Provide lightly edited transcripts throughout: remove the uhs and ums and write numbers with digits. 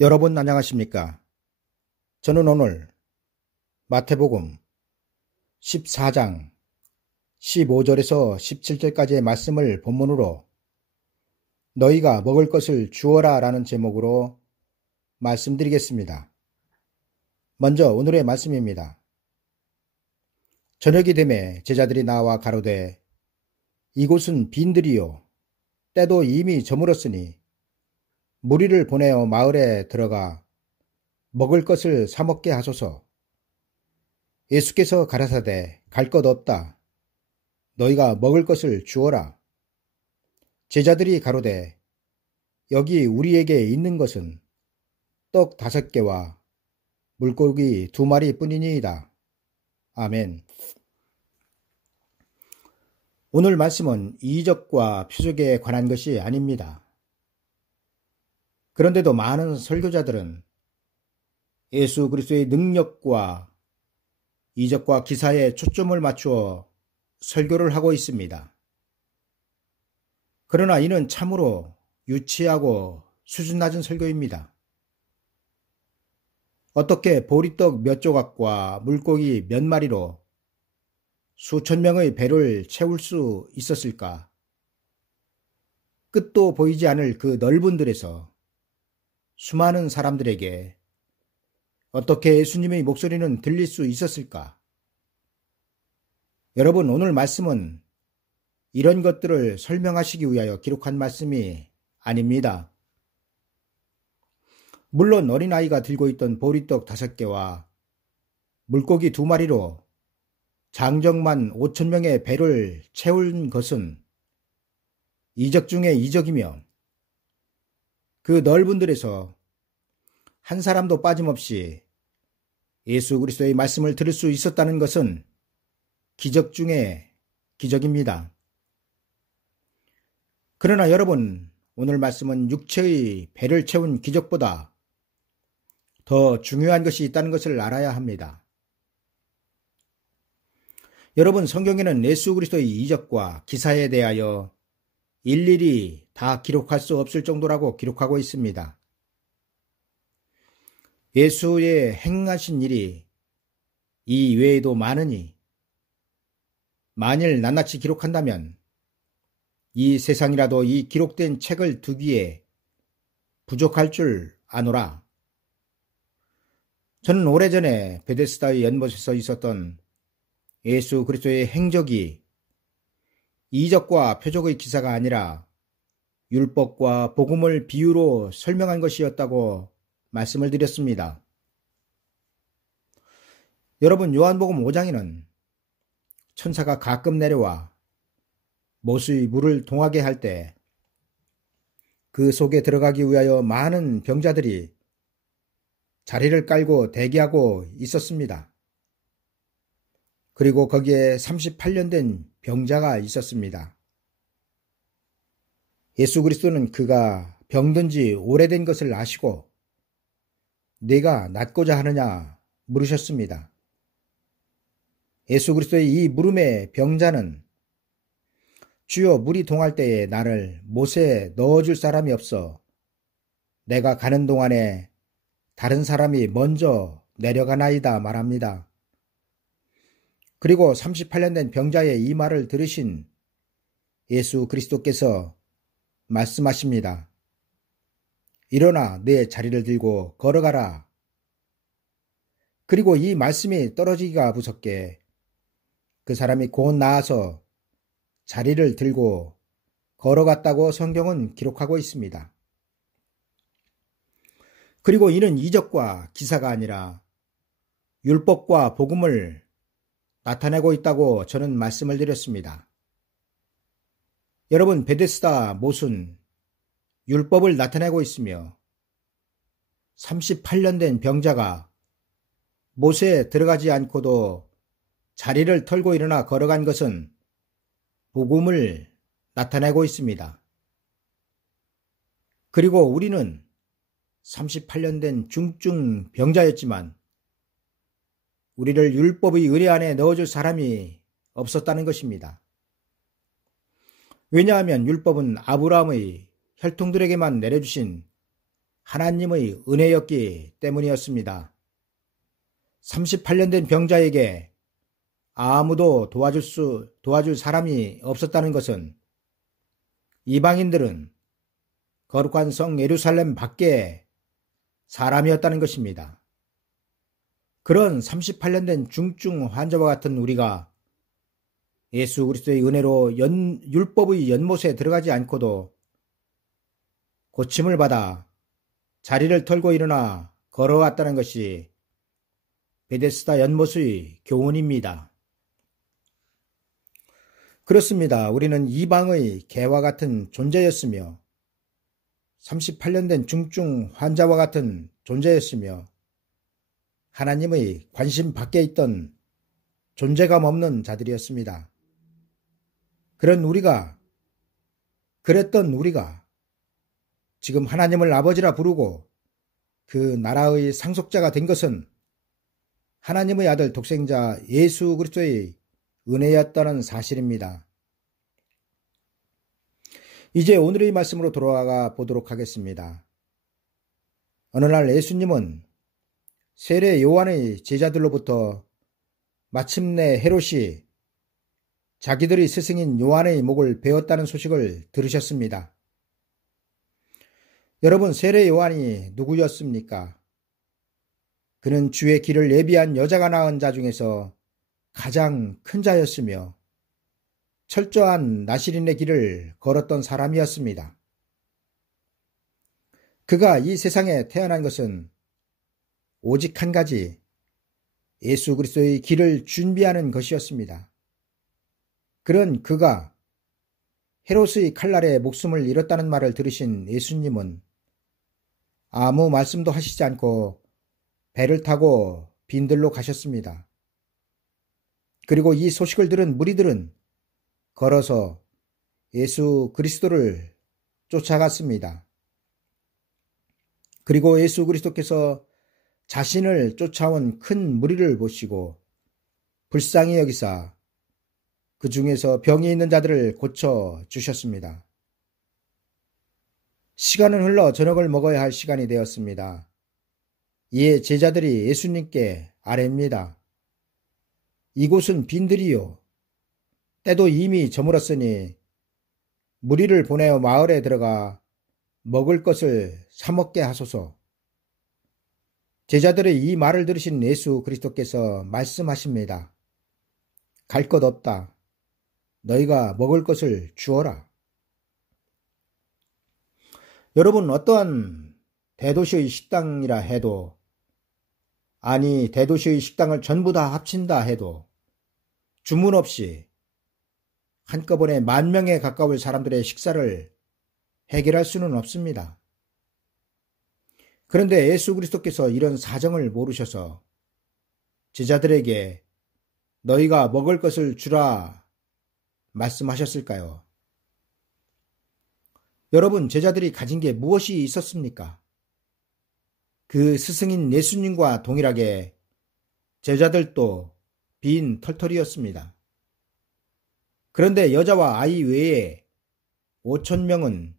여러분 안녕하십니까? 저는 오늘 마태복음 14장 15절에서 17절까지의 말씀을 본문으로 너희가 먹을 것을 주어라 라는 제목으로 말씀드리겠습니다. 먼저 오늘의 말씀입니다. 저녁이 되매 제자들이 나와 가로되 이곳은 빈들이요 때도 이미 저물었으니 무리를 보내어 마을에 들어가 먹을 것을 사 먹게 하소서. 예수께서 가라사대 갈 것 없다. 너희가 먹을 것을 주어라. 제자들이 가로되 여기 우리에게 있는 것은 떡 5개와 물고기 2마리 뿐이니이다. 아멘. 오늘 말씀은 이적과 표적에 관한 것이 아닙니다. 그런데도 많은 설교자들은 예수 그리스도의 능력과 이적과 기사에 초점을 맞추어 설교를 하고 있습니다. 그러나 이는 참으로 유치하고 수준 낮은 설교입니다. 어떻게 보리떡 몇 조각과 물고기 몇 마리로 수천 명의 배를 채울 수 있었을까? 끝도 보이지 않을 그 넓은 들에서 수많은 사람들에게 어떻게 예수님의 목소리는 들릴 수 있었을까? 여러분, 오늘 말씀은 이런 것들을 설명하시기 위하여 기록한 말씀이 아닙니다. 물론 어린아이가 들고 있던 보리떡 5개와 물고기 2마리로 장정만 5,000명의 배를 채운 것은 이적 중에 이적이며 그 넓은 들에서 한 사람도 빠짐없이 예수 그리스도의 말씀을 들을 수 있었다는 것은 기적 중에 기적입니다. 그러나 여러분, 오늘 말씀은 육체의 배를 채운 기적보다 더 중요한 것이 있다는 것을 알아야 합니다. 여러분, 성경에는 예수 그리스도의 이적과 기사에 대하여 일일이 다 기록할 수 없을 정도라고 기록하고 있습니다. 예수의 행하신 일이 이 외에도 많으니 만일 낱낱이 기록한다면 이 세상이라도 이 기록된 책을 두기에 부족할 줄 아노라. 저는 오래전에 베데스다의 연못에서 있었던 예수 그리스도의 행적이 이적과 표적의 기사가 아니라 율법과 복음을 비유로 설명한 것이었다고 말씀을 드렸습니다. 여러분, 요한복음 5장에는 천사가 가끔 내려와 못의 물을 동하게 할 때 그 속에 들어가기 위하여 많은 병자들이 자리를 깔고 대기하고 있었습니다. 그리고 거기에 38년 된 병자가 있었습니다. 예수 그리스도는 그가 병든 지 오래된 것을 아시고 내가 낫고자 하느냐 물으셨습니다. 예수 그리스도의 이 물음의 병자는 주여 물이 동할 때에 나를 못에 넣어줄 사람이 없어 내가 가는 동안에 다른 사람이 먼저 내려가나이다 말합니다. 그리고 38년 된 병자의 이 말을 들으신 예수 그리스도께서 말씀하십니다. 일어나 내 자리를 들고 걸어가라. 그리고 이 말씀이 떨어지기가 무섭게 그 사람이 곧 나아서 자리를 들고 걸어갔다고 성경은 기록하고 있습니다. 그리고 이는 이적과 기사가 아니라 율법과 복음을 나타내고 있다고 저는 말씀을 드렸습니다. 여러분, 베데스다 못은 율법을 나타내고 있으며 38년 된 병자가 못에 들어가지 않고도 자리를 털고 일어나 걸어간 것은 복음을 나타내고 있습니다. 그리고 우리는 38년 된 중증 병자였지만 우리를 율법의 의뢰 안에 넣어줄 사람이 없었다는 것입니다. 왜냐하면 율법은 아브라함의 혈통들에게만 내려주신 하나님의 은혜였기 때문이었습니다. 38년 된 병자에게 아무도 도와줄 사람이 없었다는 것은 이방인들은 거룩한 성 예루살렘 밖에 사람이었다는 것입니다. 그런 38년 된 중증 환자와 같은 우리가 예수 그리스도의 은혜로 율법의 연못에 들어가지 않고도 고침을 받아 자리를 털고 일어나 걸어왔다는 것이 베데스다 연못의 교훈입니다. 그렇습니다. 우리는 이방의 개와 같은 존재였으며 38년 된 중증 환자와 같은 존재였으며 하나님의 관심 밖에 있던 존재감 없는 자들이었습니다. 그랬던 우리가 지금 하나님을 아버지라 부르고 그 나라의 상속자가 된 것은 하나님의 아들 독생자 예수 그리스도의 은혜였다는 사실입니다. 이제 오늘의 말씀으로 돌아가 보도록 하겠습니다. 어느 날 예수님은 세례 요한의 제자들로부터 마침내 헤롯이 자기들의 스승인 요한의 목을 베었다는 소식을 들으셨습니다. 여러분, 세례 요한이 누구였습니까? 그는 주의 길을 예비한 여자가 낳은 자 중에서 가장 큰 자였으며 철저한 나시린의 길을 걸었던 사람이었습니다. 그가 이 세상에 태어난 것은 오직 한 가지, 예수 그리스도의 길을 준비하는 것이었습니다. 그런 그가 헤롯의 칼날에 목숨을 잃었다는 말을 들으신 예수님은 아무 말씀도 하시지 않고 배를 타고 빈들로 가셨습니다. 그리고 이 소식을 들은 무리들은 걸어서 예수 그리스도를 쫓아갔습니다. 그리고 예수 그리스도께서 자신을 쫓아온 큰 무리를 보시고 불쌍히 여기사 그 중에서 병이 있는 자들을 고쳐 주셨습니다. 시간은 흘러 저녁을 먹어야 할 시간이 되었습니다. 이에 제자들이 예수님께 아뢰입니다. 이곳은 빈들이요. 때도 이미 저물었으니 무리를 보내어 마을에 들어가 먹을 것을 사 먹게 하소서. 제자들의 이 말을 들으신 예수 그리스도께서 말씀하십니다. 갈 것 없다. 너희가 먹을 것을 주어라. 여러분, 어떠한 대도시의 식당이라 해도, 아니 대도시의 식당을 전부 다 합친다 해도 주문 없이 한꺼번에 10,000명에 가까울 사람들의 식사를 해결할 수는 없습니다. 그런데 예수 그리스도께서 이런 사정을 모르셔서 제자들에게 너희가 먹을 것을 주라 말씀하셨을까요? 여러분, 제자들이 가진 게 무엇이 있었습니까? 그 스승인 예수님과 동일하게 제자들도 빈 털털이었습니다. 그런데 여자와 아이 외에 5,000명은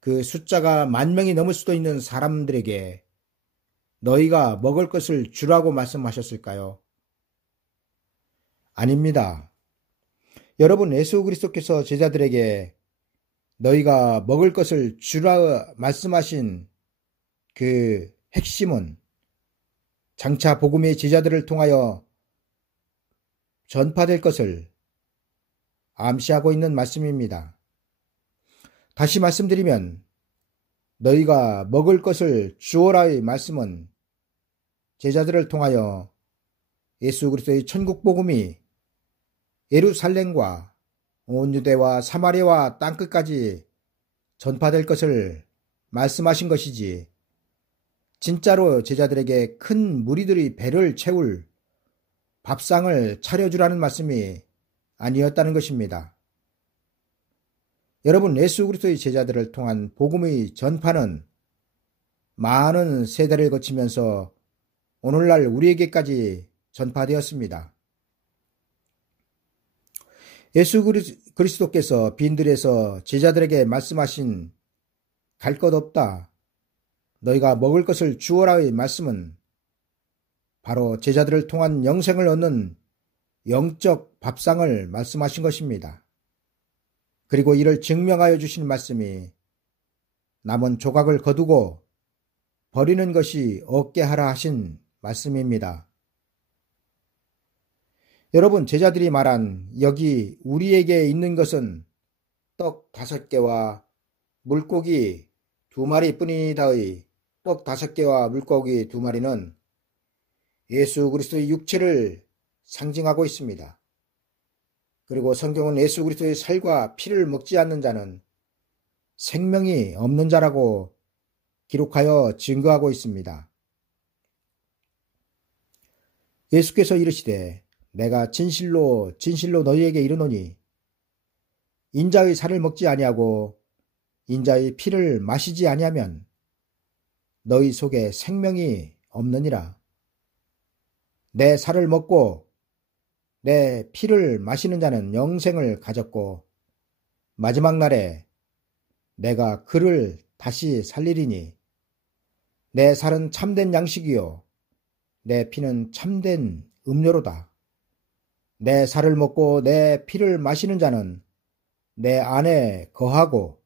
그 숫자가 10,000명이 넘을 수도 있는 사람들에게 너희가 먹을 것을 주라고 말씀하셨을까요? 아닙니다. 여러분, 예수 그리스도께서 제자들에게 너희가 먹을 것을 주라 말씀하신 그 핵심은 장차 복음의 제자들을 통하여 전파될 것을 암시하고 있는 말씀입니다. 다시 말씀드리면 너희가 먹을 것을 주어라의 말씀은 제자들을 통하여 예수 그리스도의 천국 복음이 예루살렘과 온 유대와 사마리아와 땅끝까지 전파될 것을 말씀하신 것이지, 진짜로 제자들에게 큰 무리들의 배를 채울 밥상을 차려주라는 말씀이 아니었다는 것입니다. 여러분, 예수 그리스도의 제자들을 통한 복음의 전파는 많은 세대를 거치면서 오늘날 우리에게까지 전파되었습니다. 예수 그리스도께서 빈들에서 제자들에게 말씀하신 갈 것 없다. 너희가 먹을 것을 주어라의 말씀은 바로 제자들을 통한 영생을 얻는 영적 밥상을 말씀하신 것입니다. 그리고 이를 증명하여 주신 말씀이 남은 조각을 거두고 버리는 것이 없게 하라 하신 말씀입니다. 여러분, 제자들이 말한 여기 우리에게 있는 것은 떡 5개와 물고기 2마리 뿐이다의 떡 5개와 물고기 2마리는 예수 그리스도의 육체를 상징하고 있습니다. 그리고 성경은 예수 그리스도의 살과 피를 먹지 않는 자는 생명이 없는 자라고 기록하여 증거하고 있습니다. 예수께서 이르시되 내가 진실로 진실로 너희에게 이르노니 인자의 살을 먹지 아니하고 인자의 피를 마시지 아니하면 너희 속에 생명이 없느니라. 내 살을 먹고 내 피를 마시는 자는 영생을 가졌고 마지막 날에 내가 그를 다시 살리리니 내 살은 참된 양식이요 내 피는 참된 음료로다. 내 살을 먹고 내 피를 마시는 자는 내 안에 거하고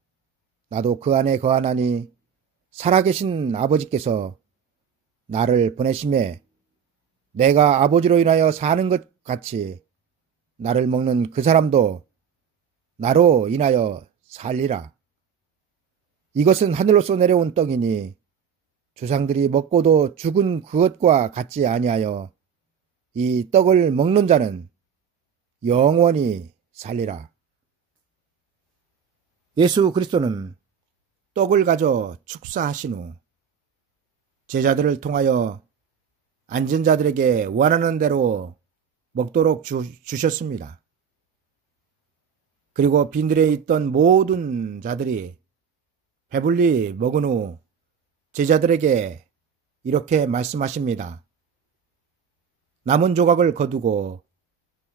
나도 그 안에 거하나니 살아계신 아버지께서 나를 보내심에 내가 아버지로 인하여 사는 것 같이 나를 먹는 그 사람도 나로 인하여 살리라. 이것은 하늘로서 내려온 떡이니 조상들이 먹고도 죽은 그것과 같지 아니하여 이 떡을 먹는 자는 영원히 살리라. 예수 그리스도는 떡을 가져 축사하신 후 제자들을 통하여 앉은 자들에게 원하는 대로 먹도록 주셨습니다. 그리고 빈들에 있던 모든 자들이 배불리 먹은 후 제자들에게 이렇게 말씀하십니다. 남은 조각을 거두고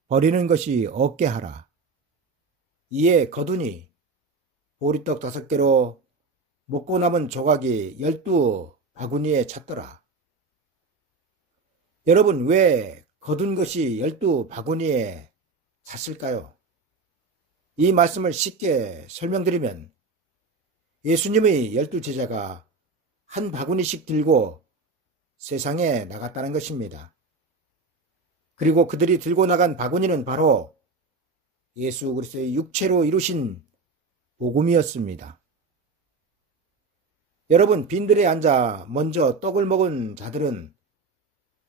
버리는 것이 없게 하라. 이에 거두니 보리떡 5개로 먹고 남은 조각이 12바구니에 찼더라. 여러분, 왜 거둔 것이 12바구니에 찼을까요? 이 말씀을 쉽게 설명드리면 예수님의 12제자가 한 바구니씩 들고 세상에 나갔다는 것입니다. 그리고 그들이 들고 나간 바구니는 바로 예수 그리스도의 육체로 이루신 복음이었습니다. 여러분, 빈들에 앉아 먼저 떡을 먹은 자들은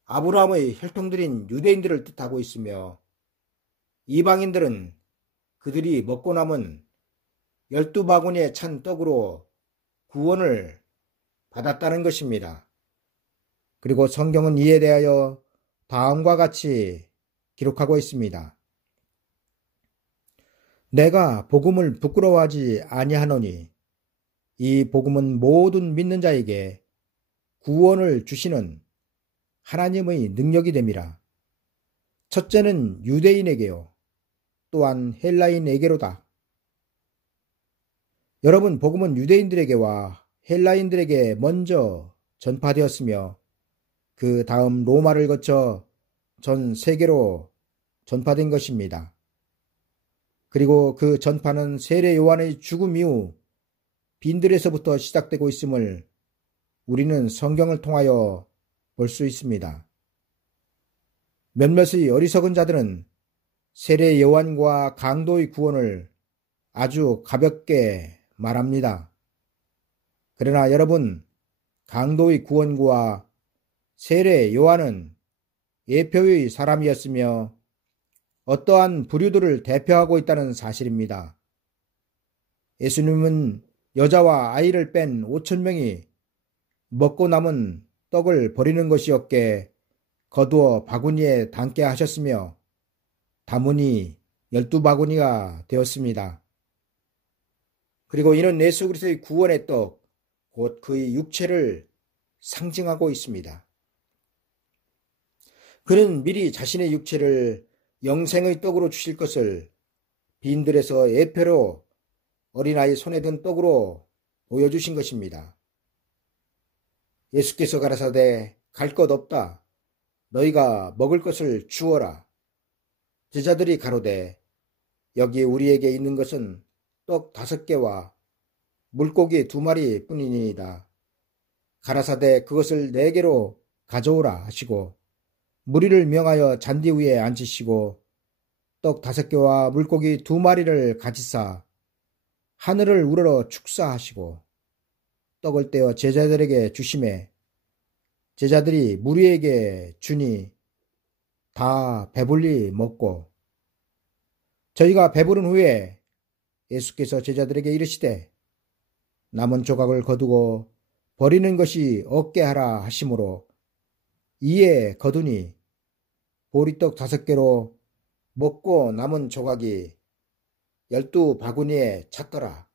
아브라함의 혈통들인 유대인들을 뜻하고 있으며 이방인들은 그들이 먹고 남은 12바구니에 찬 떡으로 구원을 받았다는 것입니다. 그리고 성경은 이에 대하여 다음과 같이 기록하고 있습니다. 내가 복음을 부끄러워하지 아니하노니 이 복음은 모든 믿는 자에게 구원을 주시는 하나님의 능력이 됨이라. 첫째는 유대인에게요 또한 헬라인에게로다. 여러분, 복음은 유대인들에게와 헬라인들에게 먼저 전파되었으며 그 다음 로마를 거쳐 전 세계로 전파된 것입니다. 그리고 그 전파는 세례 요한의 죽음 이후 빈들에서부터 시작되고 있음을 우리는 성경을 통하여 볼 수 있습니다. 몇몇의 어리석은 자들은 세례 요한과 강도의 구원을 아주 가볍게 말합니다. 그러나 여러분, 강도의 구원과 세례 요한은 예표의 사람이었으며 어떠한 부류들을 대표하고 있다는 사실입니다. 예수님은 여자와 아이를 뺀 5,000명이 먹고 남은 떡을 버리는 것이 없게 거두어 바구니에 담게 하셨으며 다문이 12바구니가 되었습니다. 그리고 이는 예수 그리스도의 구원의 떡, 곧 그의 육체를 상징하고 있습니다. 그는 미리 자신의 육체를 영생의 떡으로 주실 것을 빈들에서 예표로 어린아이 손에 든 떡으로 보여주신 것입니다. 예수께서 가라사대 갈 것 없다. 너희가 먹을 것을 주어라. 제자들이 가로되 여기 우리에게 있는 것은 떡 5개와 물고기 2마리 뿐이니이다. 가라사대 그것을 4개로 가져오라 하시고 무리를 명하여 잔디 위에 앉히시고 떡 5개와 물고기 2마리를 가지사 하늘을 우러러 축사하시고 떡을 떼어 제자들에게 주시매 제자들이 무리에게 주니 다 배불리 먹고 저희가 배부른 후에 예수께서 제자들에게 이르시되 남은 조각을 거두고 버리는 것이 없게 하라 하심으로 이에 거두니 보리떡 5개로 먹고 남은 조각이 12바구니에 찼더라.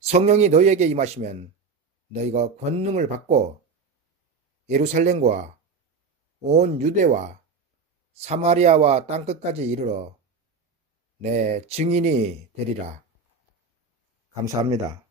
성령이 너희에게 임하시면 너희가 권능을 받고 예루살렘과 온 유대와 사마리아와 땅끝까지 이르러 내 증인이 되리라. 감사합니다.